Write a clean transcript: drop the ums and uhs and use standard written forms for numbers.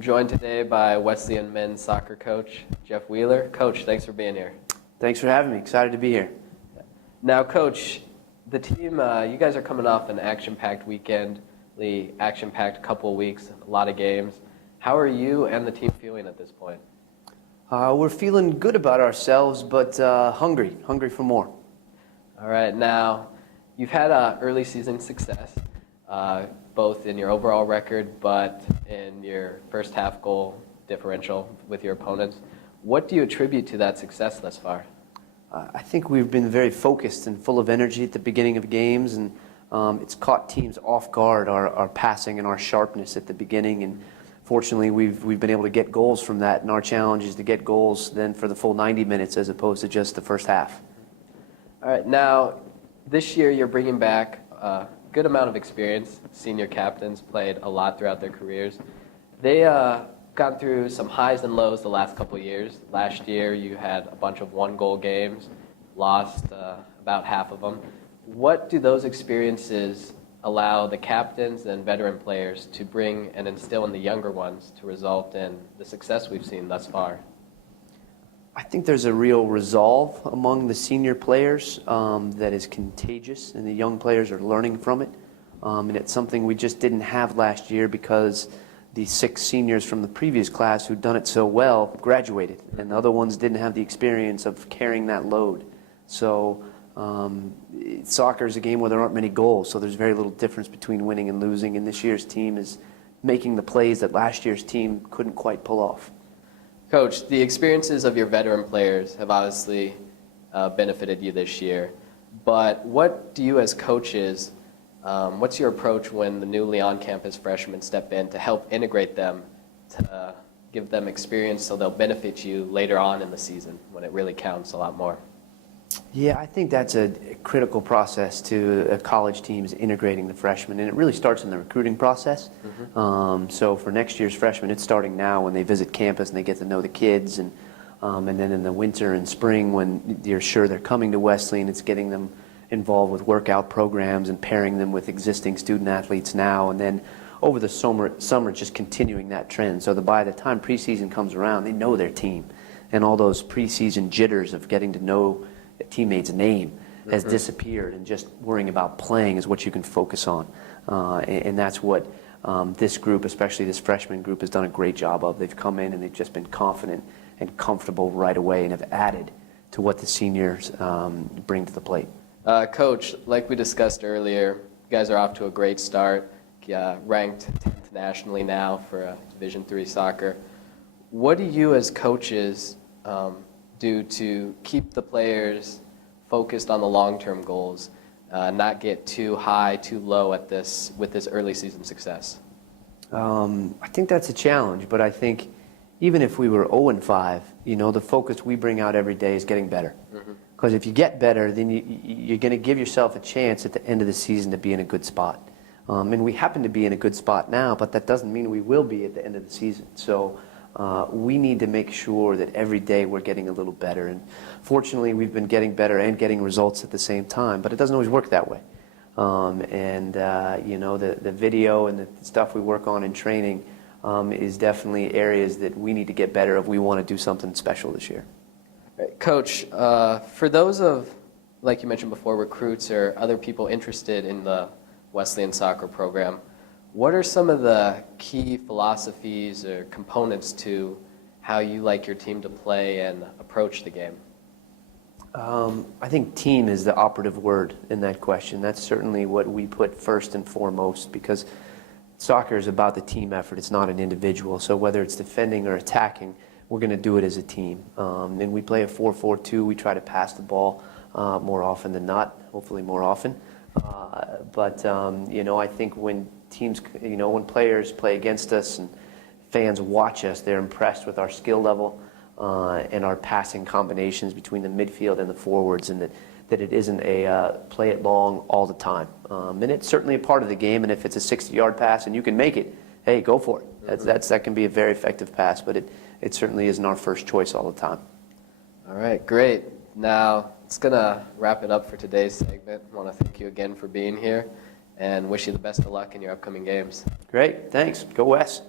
I'm joined today by Wesleyan men's soccer coach, Geoff Wheeler. Coach, thanks for being here. Thanks for having me. Excited to be here. Now, Coach, the team, you guys are coming off an action-packed weekend, the action-packed couple of weeks, a lot of games. How are you and the team feeling at this point? We're feeling good about ourselves, but hungry for more. All right, now, you've had early season success, both in your overall record, but in your first half goal differential with your opponents. What do you attribute to that success thus far? I think we've been very focused and full of energy at the beginning of games, and it's caught teams off guard, our passing and our sharpness at the beginning. And fortunately, we've been able to get goals from that, and our challenge is to get goals then for the full 90 minutes as opposed to just the first half. All right, now, this year you're bringing back a good amount of experience. Senior captains played a lot throughout their careers. They gone through some highs and lows the last couple of years. Last year you had a bunch of one-goal games, lost about half of them. What do those experiences allow the captains and veteran players to bring and instill in the younger ones to result in the success we've seen thus far? I think there's a real resolve among the senior players that is contagious, and the young players are learning from it. And it's something we just didn't have last year because the 6 seniors from the previous class who'd done it so well graduated, and the other ones didn't have the experience of carrying that load. So soccer is a game where there aren't many goals, so there's very little difference between winning and losing, and this year's team is making the plays that last year's team couldn't quite pull off. Coach, the experiences of your veteran players have obviously benefited you this year, but what do you as coaches, what's your approach when the newly on-campus freshmen step in to help integrate them, to give them experience so they'll benefit you later on in the season when it really counts a lot more? Yeah, I think that's a critical process to a college team, is integrating the freshmen, and it really starts in the recruiting process. So for next year's freshmen, it's starting now when they visit campus and they get to know the kids, and then in the winter and spring when you're sure they're coming to Wesleyan, it's getting them involved with workout programs and pairing them with existing student athletes now, and then over the summer just continuing that trend so that by the time preseason comes around, they know their team, and all those preseason jitters of getting to know a teammate's name has disappeared, and just worrying about playing is what you can focus on. And that's what this group, especially this freshman group, has done a great job of. They've come in and they've just been confident and comfortable right away and have added to what the seniors bring to the plate. Coach, like we discussed earlier, you guys are off to a great start, ranked 10th nationally now for Division III soccer. What do you as coaches do to keep the players focused on the long-term goals, not get too high, too low at with this early season success? I think that's a challenge, but I think even if we were 0-5, the focus we bring out every day is getting better. Because if you get better, then you're going to give yourself a chance at the end of the season to be in a good spot. And we happen to be in a good spot now, but that doesn't mean we will be at the end of the season. So we need to make sure that every day we're getting a little better. And fortunately, we've been getting better and getting results at the same time, but it doesn't always work that way. The video and the stuff we work on in training is definitely areas that we need to get better if we want to do something special this year. Coach, for those of, like you mentioned before, recruits or other people interested in the Wesleyan soccer program, what are some of the key philosophies or components to how you like your team to play and approach the game? I think team is the operative word in that question. That's certainly what we put first and foremost, because soccer is about the team effort. It's not an individual. So whether it's defending or attacking, we're going to do it as a team. And we play a 4-4-2. We try to pass the ball more often than not, hopefully more often. I think when teams, when players play against us and fans watch us, they're impressed with our skill level and our passing combinations between the midfield and the forwards, and that it isn't a play it long all the time. And it's certainly a part of the game, and if it's a 60-yard pass and you can make it, hey, go for it. That can be a very effective pass, but it certainly isn't our first choice all the time. All right, great. Now, it's going to wrap it up for today's segment. I want to thank you again for being here and wish you the best of luck in your upcoming games. Great, thanks. Go Wes.